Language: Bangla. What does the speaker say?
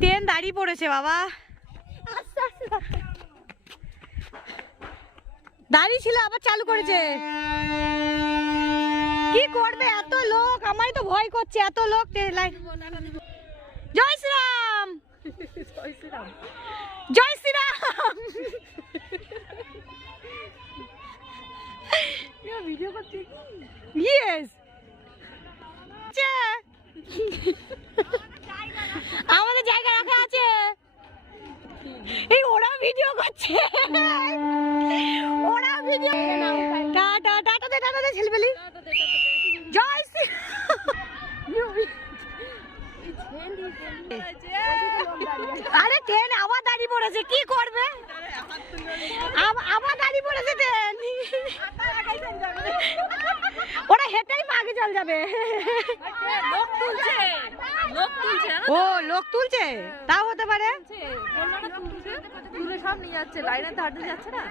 ট্রেন দাঁড়িয়ে পড়েছে বাবা। দাঁড়িয়ে ছিল আবার চালু করেছে। কি করবে এত লোক? আমারই তো ভয় করছে, এত লোক লাইন। জয় শ্রীরাম, জয় শ্রীরাম। ভিডিও করছি। ইয়েস, আমাদের জায়গা রাখা আছে। এই ওরা ভিডিও করছে, ওরা ভিডিও। টাটা টাটা দে, টাটা দে ছেলেবেলি। জয় শ্রী। আরে ট্রেন আবার দাঁড়িয়ে পড়েছে, কি করবে? আবার দাঁড়িয়ে পড়েছে ট্রেন। ওরা হেঁটেই আগে চল যাবে। ও লোক তুলছে, তাও হতে পারে। তুলে সব নিয়ে যাচ্ছে, লাইনের ধারে যাচ্ছে না।